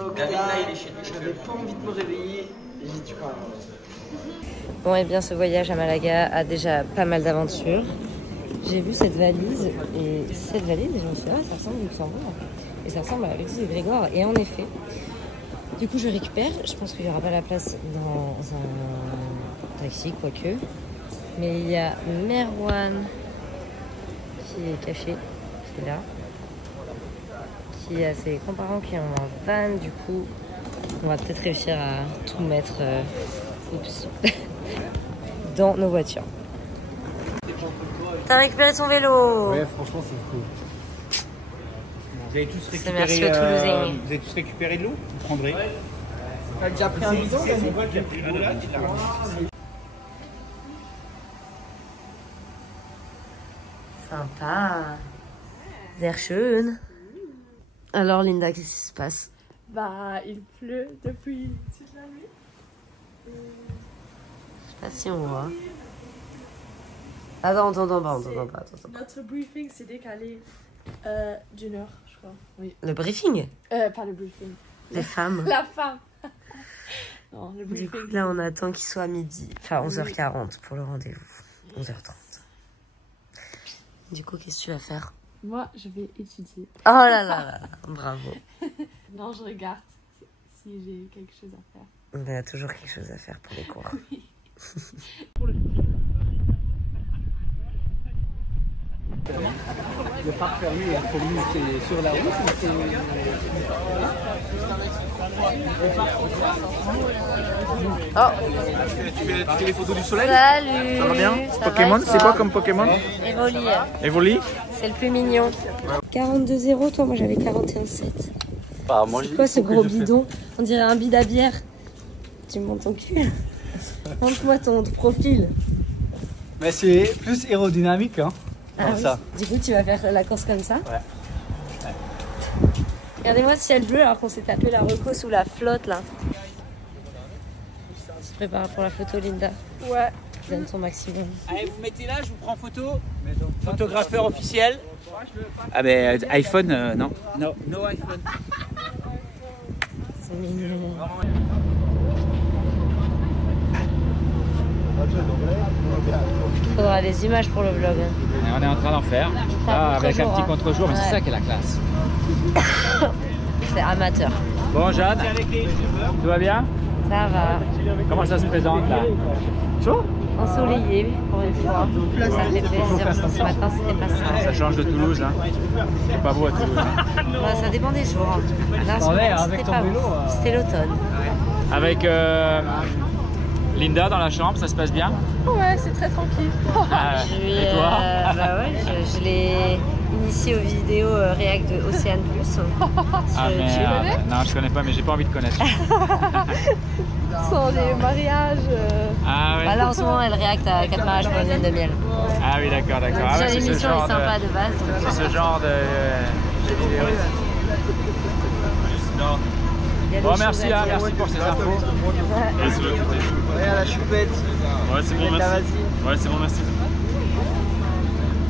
vlog là, j'avais pas envie de me réveiller, j'ai dit quand même. Bon, et bien ce voyage à Malaga a déjà pas mal d'aventures. J'ai vu cette valise, et cette valise, je me suis dit, ah, ça ressemble au Luxembourg. Et ça ressemble à Alexis de Grégoire. Et en effet, du coup, je récupère. Je pense qu'il n'y aura pas la place dans un taxi, quoique. Mais il y a Merwan qui est caché, qui est là. Qui a ses grands-parents qui ont un van. Du coup, on va peut-être réussir à tout mettre dans nos voitures. T'as récupéré ton vélo? Ouais, franchement, c'est cool. Vous avez tous récupéré, merci aux Toulousains. Vous avez tous récupéré de l'eau? Vous prendrez? T'as déjà pris un bidon? C'est moi qui ai pris l'eau là. Sympa. Sehr schön. Alors Linda, qu'est-ce qui se passe? Bah, il pleut depuis toute la nuit. Je sais pas si on voit. Attends, on t'entend pas. Notre briefing s'est décalé d'une heure, je crois. Oui. Le briefing? Pas le briefing. Les femmes. La femme. Non, le Du briefing. coup, là, on attend qu'il soit midi. Enfin, 11h40 pour le rendez-vous. 11h30. Du coup, qu'est-ce que tu vas faire? Moi, je vais étudier. Oh là là, bravo. Non, je regarde si j'ai quelque chose à faire. Il y a toujours quelque chose à faire pour les cours. Oui. Le parc fermé, pour nous, c'est sur la route ou c'est... Oh. Tu fais les photos du soleil? Salut. Ça va bien? Ça Pokémon, va, c'est quoi comme Pokémon? Evoli. Evoli? C'est le plus mignon. 42,0, toi, moi j'avais 41,7. Bah, moi, C'est quoi ce gros bidon? On dirait un bide à bière. Tu me montres ton cul? Montre-moi ton profil. Mais c'est plus aérodynamique, hein. Ah oui. Ça. Du coup, tu vas faire la course comme ça? Ouais. Regardez-moi ce ciel bleu alors qu'on s'est tapé la reco sous la flotte là. Tu te prépares pour la photo, Linda? Ouais. Donne ton maximum. Allez, vous mettez là, je vous prends photo. Photographeur officiel. Ah mais iPhone, non. No iPhone. C'est mignon. Faudra des images pour le vlog. Et on est en train d'en faire. Ah, Avec un petit hein. contre-jour, mais Ouais. c'est ça qui est la classe. C'est amateur. Bon, Jeanne, tout va bien? Ça va. Comment ça se présente là? Chaud? Ensoleillé pour une fois. Ça fait plaisir. Ce matin, c'était pas ça. Ça change de Toulouse, hein. C'est pas beau à Toulouse. Hein. Bah, ça dépend des jours. Là, en ce moment, c'était pas beau. C'était l'automne. Avec Linda dans la chambre, ça se passe bien? Ouais, c'est très tranquille. Et toi? Bah ouais, je l'ai initié aux vidéos React de Océane Plus. Ah merde. Non, je connais pas, mais j'ai pas envie de connaître. Sans les mariages. Ah oui. Bah là en ce moment elle réacte à 4 mariages pour une lune de miel. Ah oui, d'accord, d'accord. Ah Déjà ouais, c'est ce l'émission est genre sympa de base. Donc... C'est ce genre de vidéo. Bon, merci, hein, merci pour ces infos. Regarde la choupette. Ouais, c'est bon, merci. Ouais, c'est bon, merci.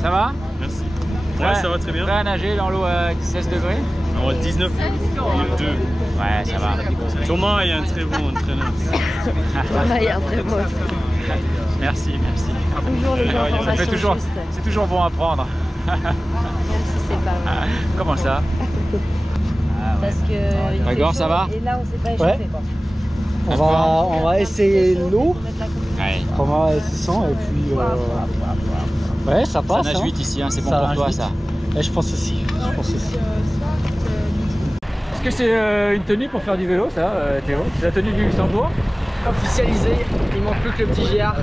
Ça va? Merci. Ouais, ça va très bien. Prêt à nager dans l'eau à 16 degrés? On va 19, il y a 2. Ouais, ça va. Thomas est un très bon entraîneur. Il y a un très beau. Merci, merci. Toujours les Ça informations fait toujours, justes. c'est toujours bon à prendre. Même si c'est pas vrai. Comment ça? Parce que... il Grégoire, fait ça chaud va? Et là on s'est pas échauffé. Ouais. On va essayer l'eau. Ouais. Comment elle se sent et puis... Ouais, ça Ça passe. nage hein. vite ici, hein, c'est bon Ça pour nage toi vite. ça. Ouais, je pense aussi. Est-ce que c'est une tenue pour faire du vélo ça, Théo? C'est la tenue du Luxembourg? Officialisé. Il manque plus que le petit Gérard.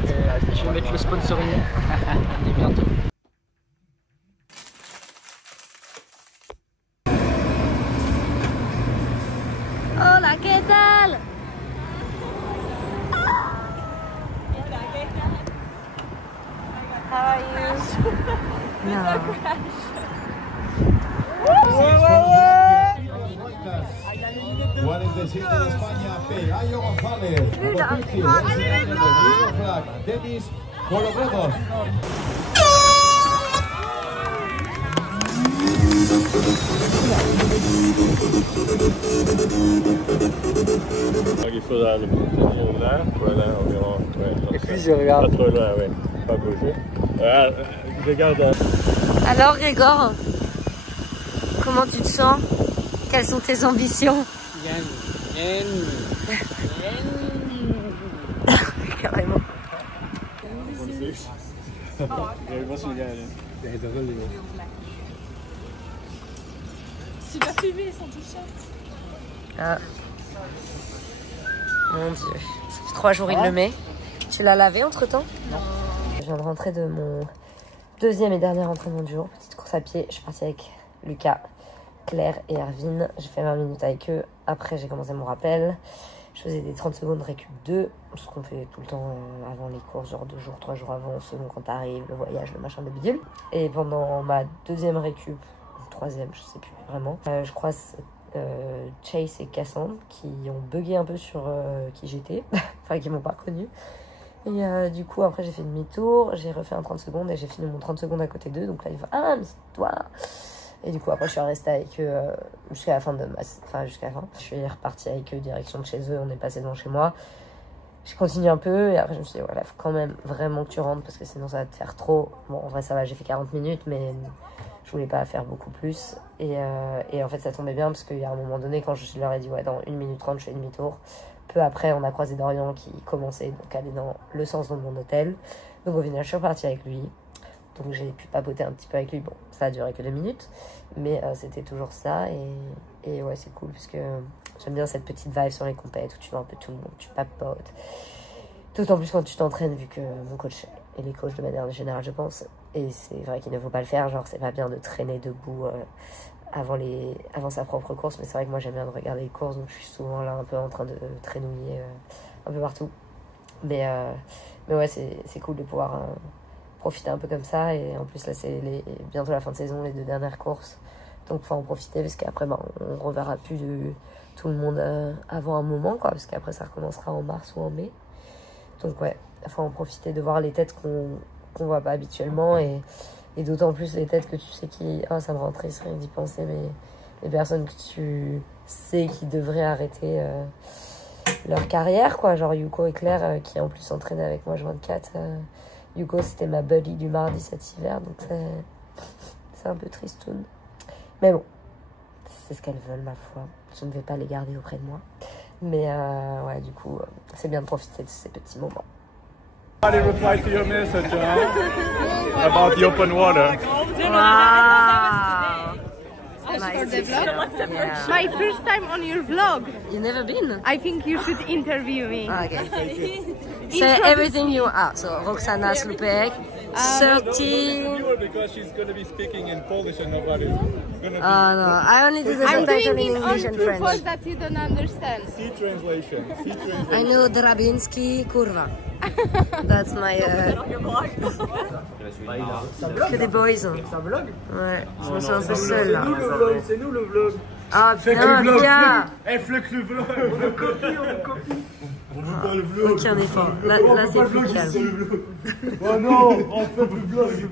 Je vais mettre le sponsoring. Et bientôt. Hola, ¿qué tal? How are you? No. de España, Pelayo González. Denis Colobrados. faudra le tenir là, voilà, environ. Ouais, et puis je regarde. Pas trop loin, ouais. Pas bouger. Je regarde. Alors Grégor, comment tu te sens? Quelles sont tes ambitions? Carrément. Tu dois filmer son t-shirt. Ah. Mon Dieu. Ça fait 3 jours il le met. Tu l'as lavé entre temps? Non. Je viens de rentrer de mon deuxième et dernier entraînement du jour. Petite course à pied. Je suis partie avec Lucas, Claire et Erwin. J'ai fait 20 minutes avec eux. Après j'ai commencé mon rappel. Je faisais des 30 secondes récup 2, ce qu'on fait tout le temps avant les courses, genre 2 jours, 3 jours avant, selon quand t'arrives, le voyage, le machin de bidule. Et pendant ma deuxième récup, ou troisième, je sais plus vraiment, je croise Chase et Cassandre qui ont bugué un peu sur qui j'étais, enfin qui m'ont pas reconnu. Et du coup, après j'ai fait demi-tour, j'ai refait un 30 secondes et j'ai fini mon 30 secondes à côté d'eux. Donc là, ils font ah, mais c'est toi! Et du coup, après, je suis restée avec eux jusqu'à la fin de ma... Enfin, jusqu'à la fin. Je suis repartie avec eux direction de chez eux. On est passé devant chez moi. J'ai continué un peu. Et après, je me suis dit, voilà, faut quand même vraiment que tu rentres parce que sinon, ça va te faire trop. Bon, en vrai, ça va, j'ai fait 40 minutes, mais je voulais pas faire beaucoup plus. Et en fait, ça tombait bien parce qu'il y a un moment donné, quand je leur ai dit, ouais, dans 1 minute 30, je fais demi-tour. Peu après, on a croisé Dorian qui commençait donc à aller dans le sens de mon hôtel. Donc, au final, je suis repartie avec lui. Donc j'ai pu papoter un petit peu avec lui. Bon, ça a duré que 2 minutes, mais c'était toujours ça. Et ouais, c'est cool parce que j'aime bien cette petite vibe sur les compètes où tu vois un peu tout le monde, tu papotes. D'autant plus quand tu t'entraînes, vu que mon coach et les coachs de manière générale, je pense. Et c'est vrai qu'il ne faut pas le faire, genre c'est pas bien de traîner debout avant sa propre course. Mais c'est vrai que moi j'aime bien de regarder les courses, donc je suis souvent là un peu en train de traînouiller un peu partout. Mais ouais, c'est cool de pouvoir... profiter un peu comme ça, et en plus là c'est bientôt la fin de saison, les 2 dernières courses, donc faut en profiter parce qu'après on reverra plus tout le monde avant un moment quoi, parce qu'après ça recommencera en mars ou en mai. Donc ouais, faut en profiter de voir les têtes qu'on voit pas habituellement, et d'autant plus les têtes que tu sais qui... Oh, ça me rend triste rien d'y penser, mais les personnes que tu sais qui devraient arrêter leur carrière quoi, genre Yuko et Claire qui en plus s'entraînaient avec moi H24. Yuko, c'était ma buddy du mardi cet hiver, donc c'est un peu tristoun. Mais bon, c'est ce qu'elles veulent, ma foi. Je ne vais pas les garder auprès de moi. Mais ouais, du coup, c'est bien de profiter de ces petits moments. I replied to your message about the open water. Wow! For the vlog? Yeah. My first time on your vlog. You never been? I think you should interview me. Okay. Say everything you are. So Roxana Slupek, 13. Because she's going to be speaking in Polish and nobody's going to be... No, I only do the I'm subtitle doing in it English on and purpose French. that you don't understand. See translation. I know Drabinski, kurwa. That's my... Que des boys. Ça vlog? Ouais, je me sens un peu seule là. C'est nous le vlog. Ah bien, bien. Eh, fuck le vlog. On le copie, on le copie. On veut pas le vlog. Aucun effort. Là c'est plus calme. Oh non, on fait le vlog.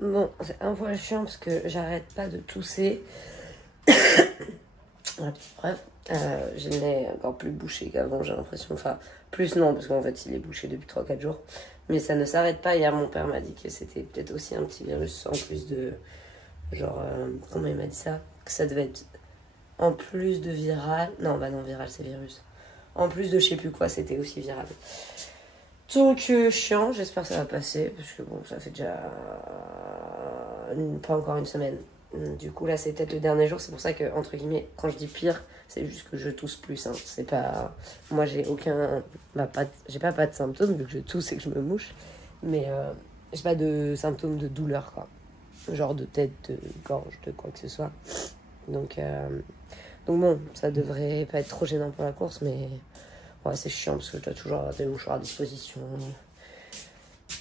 Bon, c'est un poil chiant parce que j'arrête pas de tousser. Bref, je l'ai encore plus bouché qu'avant, j'ai l'impression. Enfin, plus non, parce qu'en fait, il est bouché depuis 3-4 jours. Mais ça ne s'arrête pas. Hier, mon père m'a dit que c'était peut-être aussi un petit virus, en plus de... Genre, comment il m'a dit ça? Que ça devait être en plus de viral. Non, bah non, viral, c'est virus. En plus de je sais plus quoi, c'était aussi viral. Donc, chiant, j'espère que ça va passer. Parce que bon, ça fait déjà pas encore une semaine. Du coup, là, c'est peut-être le dernier jour. C'est pour ça que, entre guillemets, quand je dis pire, c'est juste que je tousse plus. Hein. C'est pas... Moi, j'ai aucun... J'ai pas de symptômes, vu que je tousse et que je me mouche. Mais j'ai pas de symptômes de douleur, quoi. Genre de tête, de gorge, de quoi que ce soit. Donc bon, ça devrait pas être trop gênant pour la course, mais... Ouais, c'est chiant, parce que je dois toujours avoir des mouchoirs à disposition.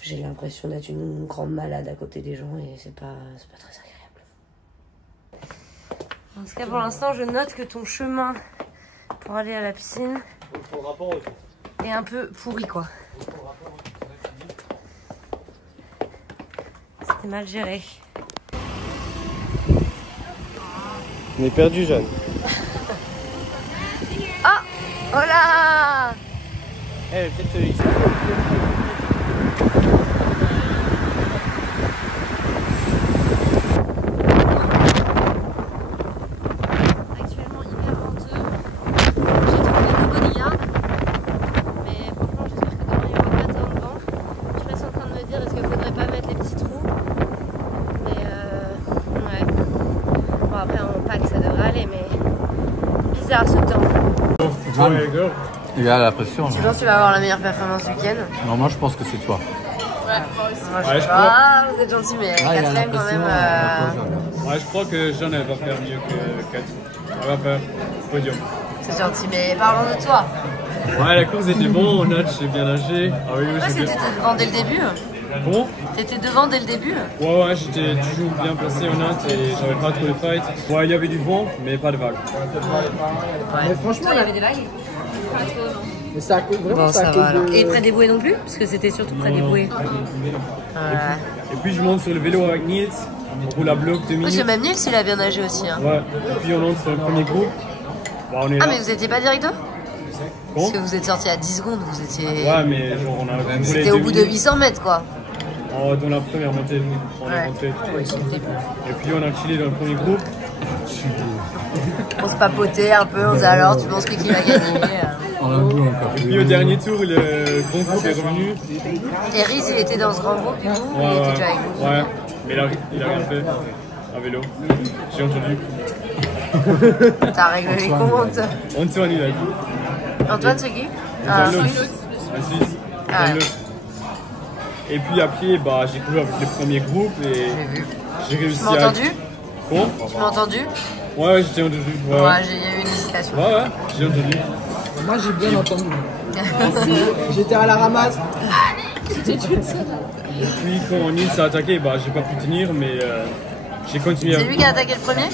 J'ai l'impression d'être une grande malade à côté des gens, et c'est pas très agréable. En tout cas, pour l'instant, je note que ton chemin pour aller à la piscine est un peu pourri, quoi. C'était mal géré. On est perdu, Jeanne. Ah, oh là. Eh, peut-être Actuellement hyper venteux. J'ai trouvé le bodyguard. Mais franchement, j'espère que demain il n'y aura pas tant de vent. Je suis presque en train de me dire est-ce qu'il ne faudrait pas mettre les petits trous. Mais ouais. Bon, après en pack ça devrait aller, mais bizarre ce temps. Il y a la pression. Tu penses que tu vas avoir la meilleure performance du week-end? Non, moi je pense que c'est toi. Ouais, ah, vous êtes gentil, mais quatrième quand même. Ouais, je crois que Jeanne elle va faire mieux que 4. Elle va faire podium. C'est gentil, mais parlons de toi. Ouais, la course était bon, on a j'ai bien nagé. Ah oui, oui, Toi, j'ai bien. t'étais devant dès le début? Bon? T'étais devant dès le début? Ouais, j'étais toujours bien placé en note et j'avais pas trop de fight. Ouais, il y avait du vent, mais pas de vagues. Ouais. Mais franchement, il y avait des vagues? Pas trop, non. Mais ça coûte vraiment Bon, ça va, alors. Et près des bouées non plus? Parce que c'était surtout près des bouées. Et puis je monte sur le vélo avec Niels, on roule à bloc 2 minutes. Oui, même Niels, il a bien nagé aussi. Hein. Ouais, et puis on entre sur le premier groupe. Bah, on est ah, là. mais vous étiez pas direct deux? Parce que vous êtes sorti à 10 secondes, vous étiez... Ouais, mais genre on a roulé. C'était au bout de 800 mètres, quoi. Oh, dans la première montée, on est rentré. Oui, c'est le début. Et puis on a chillé dans le premier groupe. On se papotait un peu, on disait alors, tu penses que qui va gagner? Et puis au dernier tour, le grand groupe est revenu. Et Riz, il était dans ce grand groupe, du coup, il était déjà avec vous. Ouais, mais il a rien fait à vélo. J'ai entendu. T'as réglé les comptes. Antoine, il a dit. Antoine, c'est qui? Un Suisse. Ah ouais. Et puis après, bah, j'ai couru avec le premier groupe et j'ai réussi à... Tu m'as entendu? Quoi? Tu m'as entendu? Ouais, j'ai entendu. Ouais, j'ai eu une hésitation. Ouais, j'ai entendu. Moi j'ai bien entendu. J'étais à la ramasse. Et puis quand Niels a attaqué, bah, j'ai pas pu tenir, mais j'ai continué. C'est lui qui a attaqué le premier?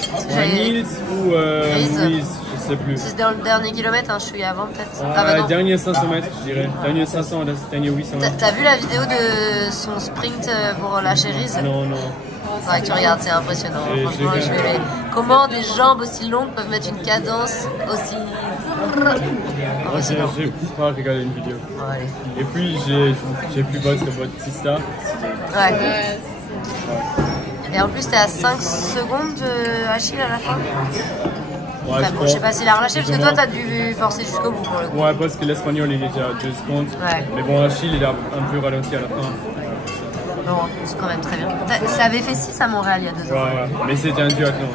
Niels ou Louise, je sais plus. C'est dans le dernier kilomètre, hein, je suis avant peut-être. Dernier 500 mètres, je dirais. Dernier 500, dernier 800 mètres. T'as vu la vidéo de son sprint pour lâcher Riz? Non, non. Ouais, tu regardes, c'est impressionnant. Franchement, comment des jambes aussi longues peuvent mettre une cadence aussi... J'ai pas regardé une vidéo. Ouais. Et puis j'ai pu battre Bautista. Ouais. Et en plus, t'es à 5 secondes de Achille à la fin. Ouais, enfin, bon, je sais pas s'il a relâché, parce que toi, t'as dû forcer jusqu'au bout pour le coup. Ouais, parce que l'Espagnol, il était à 2 secondes. Ouais. Mais bon, Achille, il a un peu ralenti à la fin. Non, c'est quand même très bien. Ça avait fait 6 à Montréal il y a 2 ans. Ouais, mais c'était un duathlon.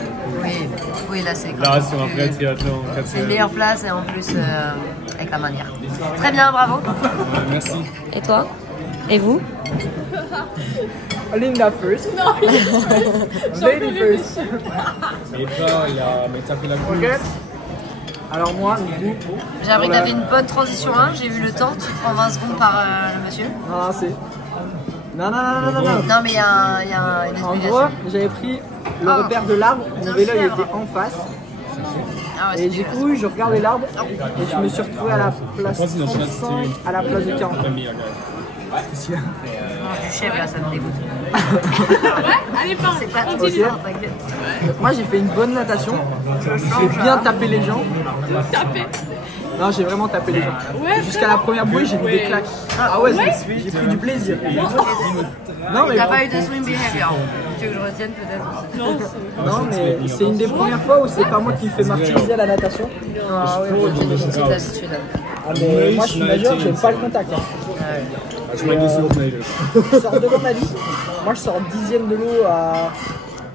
Oui, là, c'est là, sur un vrai triathlon. C'est une meilleure place et en plus, avec la manière. Très bien, bravo. Ouais, merci. Et toi? Et vous? Linda first. Non, Lady first. Et toi, mais t'as fait la course. Ok. Alors moi, du coup... J'ai appris que t'avais une bonne transition 1, j'ai vu le temps, tu prends 20 secondes par le monsieur. Non, c'est... Non. Non, mais il y a une explication. En gros, j'avais pris le repère de l'arbre, mon vélo il était en face. Ah ouais, et du coup, je regardais l'arbre et je me suis retrouvé à la place 35, à la place de 40. Non, du chef là, ça me dégoûte. Allez, pas. C'est pas Okay. Moi j'ai fait une bonne natation, j'ai bien tapé les gens. Tapé. Non, j'ai vraiment tapé les gens. Ouais, jusqu'à la première bouée, j'ai mis des claques. Ah ouais, j'ai pris du plaisir. Non, mais t'as pas eu de swim behavior. Tu veux que je retienne peut-être? Non, mais c'est une des premières fois où c'est pas moi qui me fais martyriser à la natation. Ah ouais, c'est une petite habitude. Ah, mais moi je suis nageur, j'aime pas le contact. Hein. Je sors devant ma vie. Moi je sors 10e de l'eau à...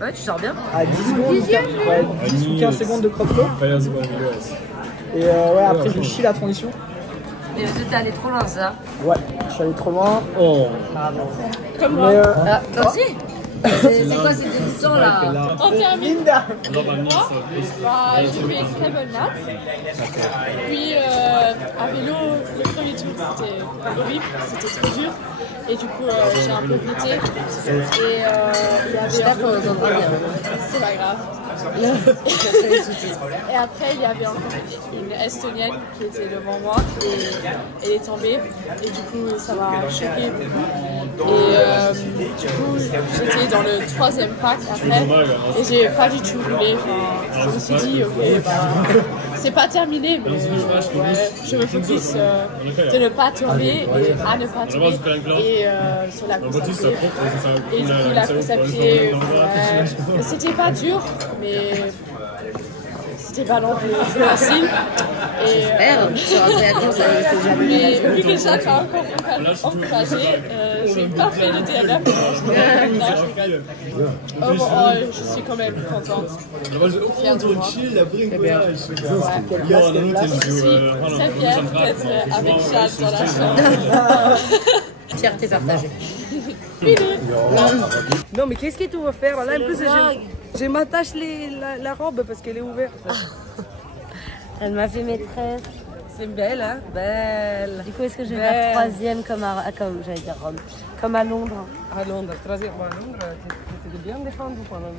Ouais, tu sors bien. À 10 secondes, ouais, 10 ou 15 secondes de crop-top. Et ouais, après je chie la transition. Mais t'es allé trop loin, ça. Ouais, je suis allé trop loin. Oh. Bravo. Comme moi. Ah, toi aussi? C'est quoi ces distants là? On termine. Linda. Moi, j'ai fait une très bonne natte. Puis à vélo, le premier tour c'était horrible, c'était trop dur. Et du coup, j'ai un peu buté. Et il y avait. J'espère qu'on entend bien. C'est pas grave. Et après, il y avait encore une Estonienne qui était devant moi et elle est tombée. Et du coup, ça m'a choquée. Et du coup, j'étais dans le 3e pack après et j'ai pas du tout roulé. Enfin, je me suis dit, ok, bah, c'est pas terminé, mais je me focus de ne pas tomber et à ne pas tomber. Et sur la course à pied. Et du coup, la course à pied, c'était pas dur, mais c'était pas non plus facile. J'espère, sur un triathlon, c'est jamais. Mais vu que Jacques a encore encouragé, j'ai pas fait le DNF. Non, je rigole. Overall, je suis quand même contente. Fière de moi. C'est bien. Je suis très fière d'être avec Jacques dans la chambre. Fierté partagée. Non, mais qu'est-ce que tu vas faire là? En plus, je m'attache la robe parce qu'elle est ouverte. Elle m'a fait maîtresse. C'est belle, hein? Belle. Du coup, est-ce que je vais faire 3e comme j'allais dire Rome, comme à Londres? À Londres, 3e. Bon, à Londres, t'étais bien défendu quand même.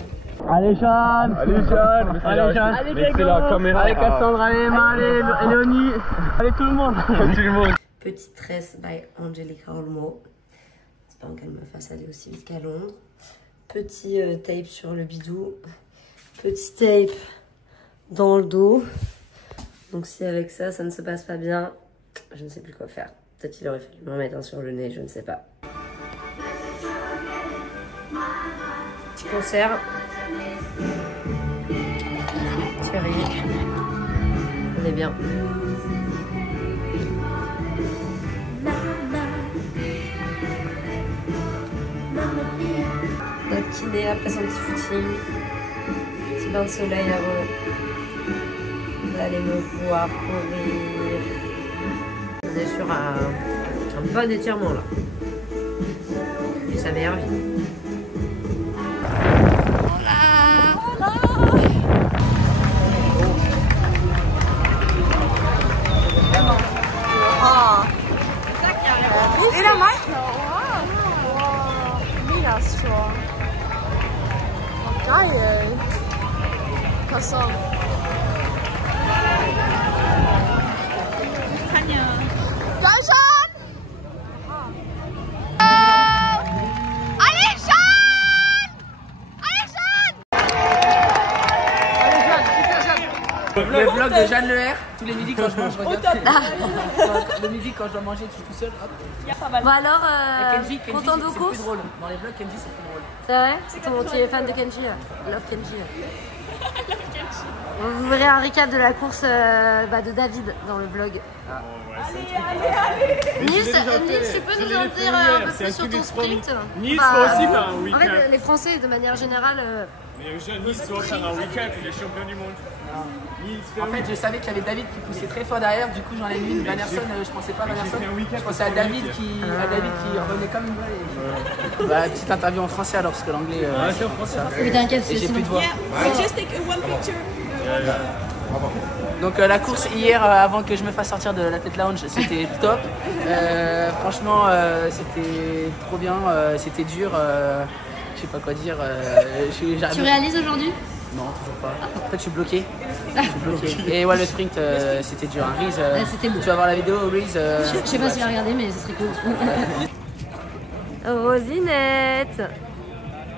Allez Sean. Allez Sean. Allez Sean. Allez la caméra. Allez Cassandra, allez Emma, allez Léonie. Allez tout le monde. Tout le monde. Petite tresse by Angelica Olmo. J'espère qu'elle me fasse aller aussi vite qu'à Londres. Petit tape sur le bidou. Petit tape dans le dos. Donc si avec ça, ça ne se passe pas bien, je ne sais plus quoi faire. Peut-être qu'il aurait fallu m'en mettre un sur le nez, je ne sais pas. Petit concert. Thierry. On est bien. Notre kiné après son petit footing. Petit bain de soleil avant d'aller me voir courir. On est sur un bon étirement là. Et sa meilleure vie. Era mais? Mega strong. Oh, geil. Kassan. Ja, Sean! Allez, Sean! Allez, Sean! Le vlog de Jeanne Leher, tous les midis quand je mange, je regarde. Le midi quand je dois manger tout seul, hop. Bon alors, Kenji, content de vos c'est courses? plus drôle. Dans les vlogs, Kenji, c'est plus drôle. C'est vrai? Tu es fan de Kenji là? Love Kenji. Vous verrez un recap de la course de David dans le vlog. Nils, tu peux nous en dire un peu plus sur ton sprint? Nils va aussi faire un En week-end. fait, les Français, de manière générale... Mais Nils va faire un week-end, il est champion du monde. En fait, je savais qu'il y avait David qui poussait très fort derrière, du coup j'en ai mis une. Vanerson, je pensais pas à Vanerson, je pensais à David qui revenait comme une vraie. Bah, petite interview en français alors, parce que l'anglais. c'est en français. Oui, t'inquiète, et j'ai plus de voix. Just take one picture. Donc la course hier, avant que je me fasse sortir de la tête lounge, c'était top. Franchement, c'était trop bien, c'était dur. Je sais pas quoi dire. Tu réalises aujourd'hui? Non, toujours pas. En fait, je suis bloqué. Et ouais, le sprint, c'était dur. Reese, c'était beau. Tu vas voir la vidéo, Reese. Je sais pas si je vais regarder, mais ce serait cool. Rosinette.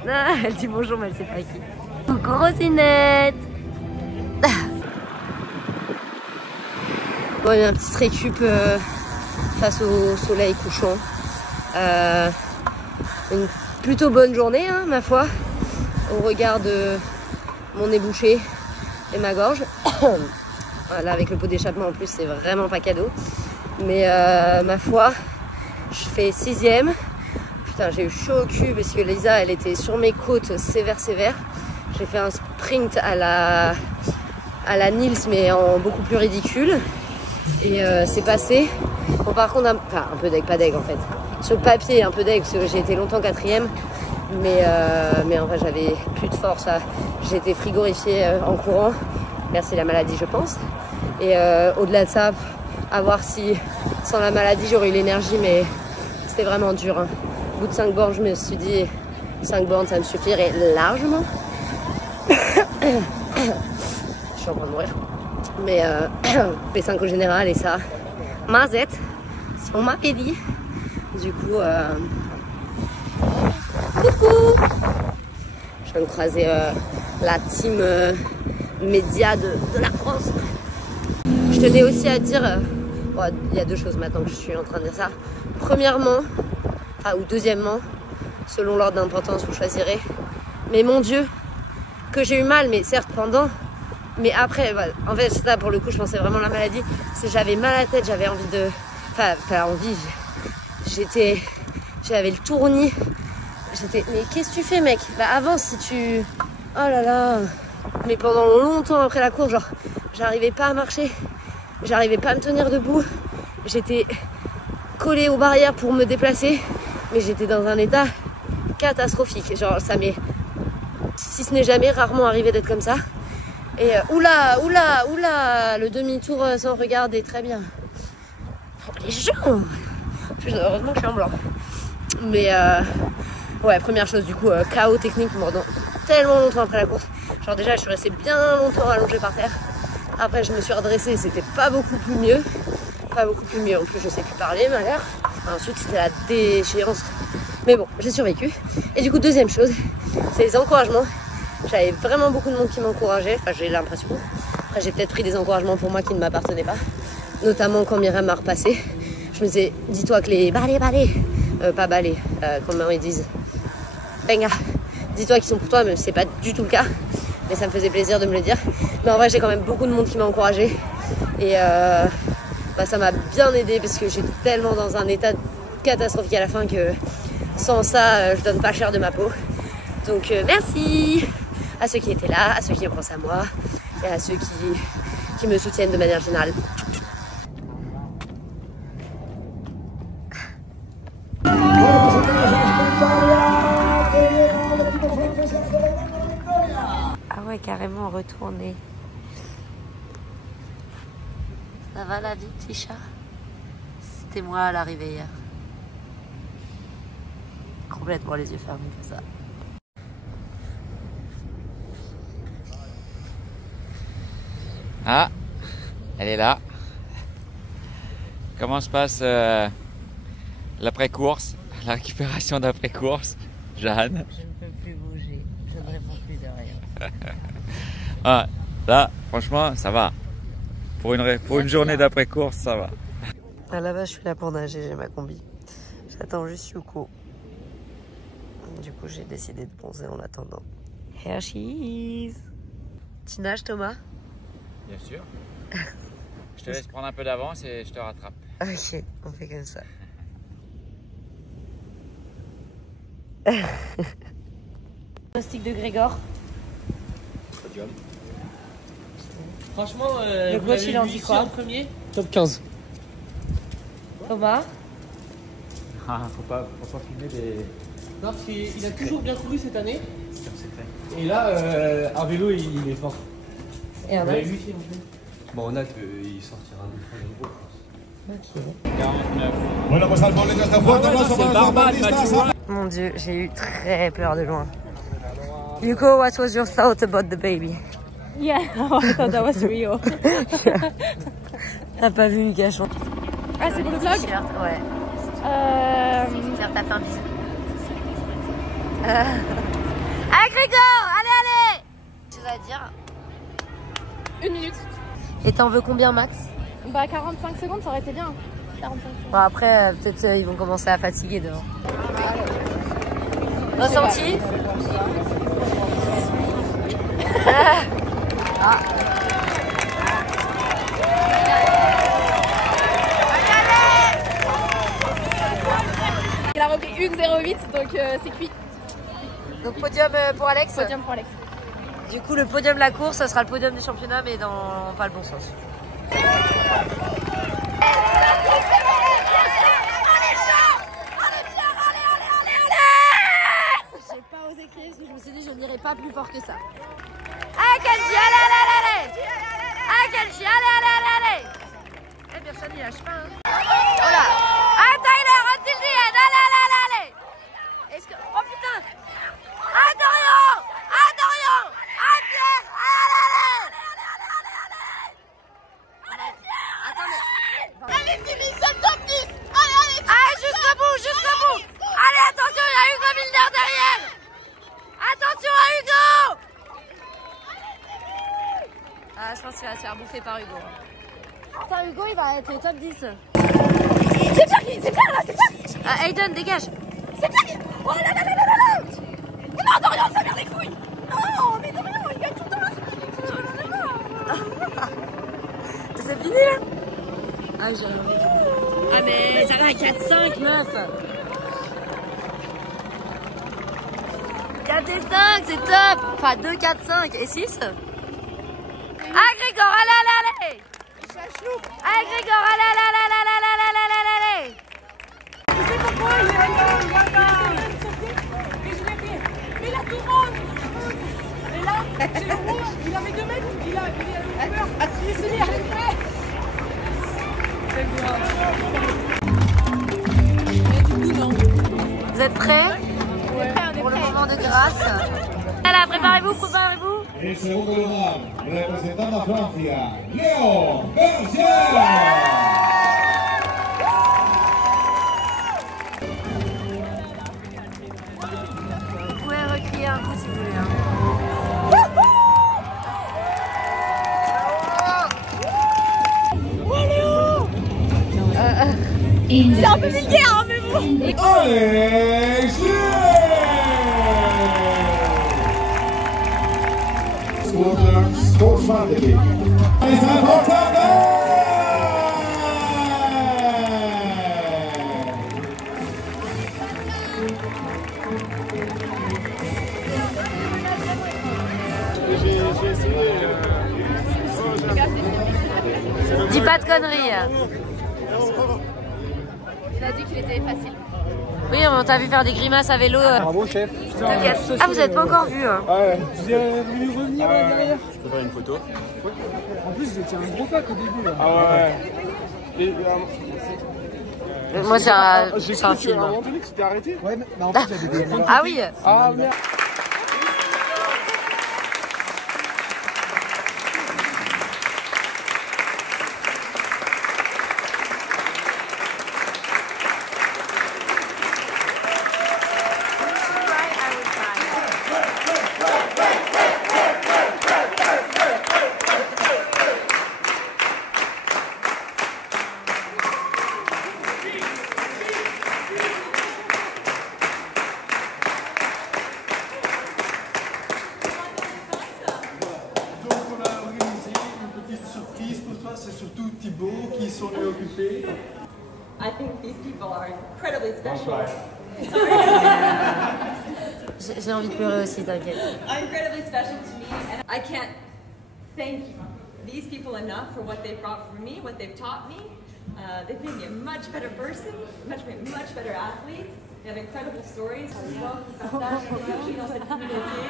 Ah, elle dit bonjour, mais elle sait pas qui. Coucou Rosinette. Bon, il y a un petit récup face au soleil couchant. Une plutôt bonne journée, hein, ma foi, au regard de mon nez bouché et ma gorge. Voilà, avec le pot d'échappement en plus, c'est vraiment pas cadeau. Mais ma foi, je fais 6e. Putain, j'ai eu chaud au cul parce que Lisa, elle était sur mes côtes sévère. J'ai fait un sprint à la Nils, mais en beaucoup plus ridicule. Et c'est passé. Bon, par contre, un peu deg, pas deg en fait. Sur le papier, un peu deg parce que j'ai été longtemps 4e. Mais en vrai, j'avais plus de force. J'ai été frigorifiée en courant. Merci la maladie, je pense. Et au-delà de ça, à voir si sans la maladie, j'aurais eu l'énergie. Mais c'était vraiment dur. Hein. Au bout de 5 bornes, je me suis dit 5 bornes, ça me suffirait largement. Je suis en train de mourir. Mais P5 au général et ça, mazette, on m'a dit. Du coup, coucou. Je viens de croiser la team média de la France. Je tenais aussi à dire, il y a deux choses maintenant que je suis en train de dire ça. Premièrement, ou deuxièmement, selon l'ordre d'importance, vous choisirez. Mais mon Dieu, que j'ai eu mal, mais certes pendant, mais après, voilà. En fait, ça pour le coup, je pensais vraiment à la maladie. C'est j'avais mal à la tête, j'avais envie de, pas envie. J'avais le tournis. Mais qu'est-ce que tu fais, mec? Bah avance si tu. Oh là là. Mais pendant longtemps après la course, genre, j'arrivais pas à marcher, j'arrivais pas à me tenir debout. J'étais collée aux barrières pour me déplacer, mais j'étais dans un état catastrophique. Genre, ça m'est, si ce n'est jamais, rarement arrivé d'être comme ça. Et oula, le demi-tour sans regarder, très bien. Oh, les gens. Heureusement que je suis en blanc. Mais ouais, première chose, du coup, chaos technique pendant tellement longtemps après la course. Genre déjà, je suis restée bien longtemps allongée par terre. Après, je me suis redressée, c'était pas beaucoup plus mieux. Pas beaucoup plus mieux. En plus, je sais plus parler, ma mère. Ensuite, c'était la déchéance. Mais bon, j'ai survécu. Et du coup, deuxième chose, c'est les encouragements. J'avais vraiment beaucoup de monde qui m'encourageait. Enfin, j'ai l'impression. Après, j'ai peut-être pris des encouragements pour moi qui ne m'appartenaient pas. Notamment quand Myriam m'a repassé. Je me disais, dis-toi que les balais, pas balais, comment ils disent, benga, dis-toi qu'ils sont pour toi, même si c'est pas du tout le cas. Mais ça me faisait plaisir de me le dire. Mais en vrai, j'ai quand même beaucoup de monde qui m'a encouragé. Et ça m'a bien aidé parce que j'étais tellement dans un état catastrophique à la fin que sans ça, je donne pas cher de ma peau. Donc merci à ceux qui étaient là, à ceux qui ont pensé à moi et à ceux qui me soutiennent de manière générale. Ah ouais, carrément retourné. Ça va la vie, petit chat? C'était moi à l'arrivée hier. Complètement les yeux fermés comme ça. Ah, elle est là. Comment se passe l'après-course, la récupération d'après-course, Jeanne? Je ne peux plus bouger, je ne réponds plus de rien. Ah, là, franchement, ça va. Pour une journée d'après-course, ça va. Ah, là-bas, je suis là pour nager, j'ai ma combi. J'attends juste Yuko. Du coup, j'ai décidé de bronzer en attendant. Here she is. Tu nages, Thomas? Bien sûr. Je te laisse prendre un peu d'avance et je te rattrape. Ok, on fait comme ça. Pronostic de Grégor. Podium. Franchement, le coach il en dit quoi? en premier? Top 15. Thomas? Ah, faut pas filmer des... Non, parce qu'il a toujours bien couru cette année. C'est un secret. Et là, à vélo, il est fort. Et on a lui, en fait. Bon, on a qu'il sortira du troisième groupe, je pense. Ok. 49. Bueno, pues al móvil de esta fuerte, vamos a Mon Dieu, j'ai eu très peur de loin. Yuko, what was your thought about the baby? Yeah, I thought that was real. T'as pas vu Gachon? Ah, c'est pour le vlog? Ouais. Faire ta fin bisou. Ah, Grégor, allez! Tu vas dire? 1 minute. Et t'en veux combien max? Bah 45 secondes, ça aurait été bien. 45 secondes. Bon, après, peut-être ils vont commencer à fatiguer devant. Ressenti? Ah. Il a repris 1,08, donc c'est cuit. Donc podium pour Alex? Podium pour Alex. Du coup, le podium de la course, ça sera le podium du championnat, mais dans pas le bon sens. J'ai pas osé crier parce que je me suis dit je n'irai pas plus fort que ça. Ah, Kenji, allez! Ah, Kenji, allez! Eh, personne n'y lâche pas, hein. Oh là! Ah, Tyler, until the end, allez! Est-ce que... Oh putain! Ah, Dorian! Ah, Pierre! Allez! je pense qu'il va se faire bouffer par Hugo. Putain, Hugo, il va être au top 10. C'est Pierre là, c'est Pierre. Ah, Aiden, dégage. C'est Pierre. Oh là là là là là là. Mais non, Dorian, ça merde les couilles. Non, mais Dorian, il gagne tout le temps la semaine. C'est fini là. Ah, j'ai envie. Ah, mais ça va, 4-5, meuf. 4 et 5, c'est top. Enfin, 2, 4, 5 et 6. Ah, Grégor, allez. Allez, Grégor, allez. Tu sais pourquoi il est là? Mais je l'ai fait. Mais là, tout le monde. Et là, j'ai le roi, il avait 2 mètres, il a peur. Il s'est mis à rentrer. Vous êtes prêts? Ouais. Pour le moment de grâce. Voilà, préparez-vous. En segundo lugar, representando a Francia, Léo Berger. Vous pouvez recrier un coup si vous voulez. C'est un peu vulgaire, mais bon. Alex Sportsmanteam. J'ai essayé. Dis pas de conneries. Il a dit qu'il était facile. Oui, on t'a vu faire des grimaces à vélo. Bravo, chef. T'inquiète. Ah, vous êtes pas encore vu. Ouais. Vous avez voulu revenir derrière. Je peux faire une photo. En plus, vous étiez un gros pack au début. Là. Ah ouais. Et, moi, c'est un film. À un moment donné, tu t'es arrêté. Ouais, mais en fait, j'avais des. Ah oui. Ah merde. I think these people are incredibly special. J'ai envie de pleurer aussi, t'inquiète. Incredibly special to me, and I can't thank these people enough for what they've brought for me, what they've taught me. They've made me a much better person, much better athlete. They have incredible stories. Dans cette communauté,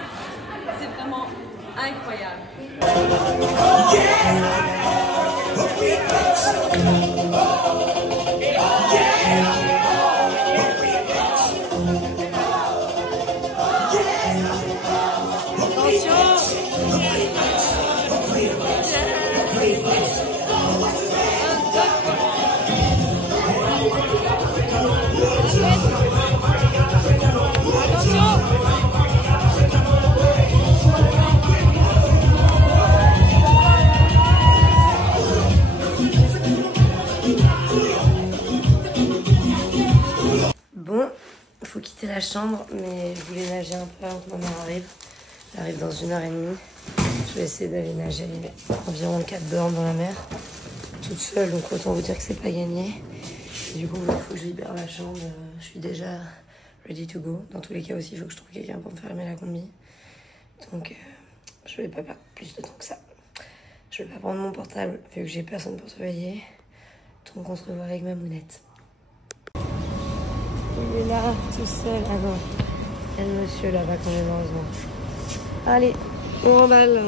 c'est vraiment incroyable. Bon, il faut quitter la chambre, mais je voulais nager un peu avant que ma mère arrive. Elle arrive dans 1h30. Je vais essayer d'aller nager environ 4 bornes dans la mer, toute seule, donc autant vous dire que c'est pas gagné. Et du coup, il faut que je libère la chambre. Je suis déjà ready to go. Dans tous les cas aussi, il faut que je trouve quelqu'un pour me fermer la combi. Donc, je vais pas perdre plus de temps que ça. Je vais pas prendre mon portable, vu que j'ai personne pour surveiller. Donc, on se revoit avec ma mounette. Il est là, tout seul. Ah non, il y a le monsieur là-bas quand même, heureusement. Allez, on remballe.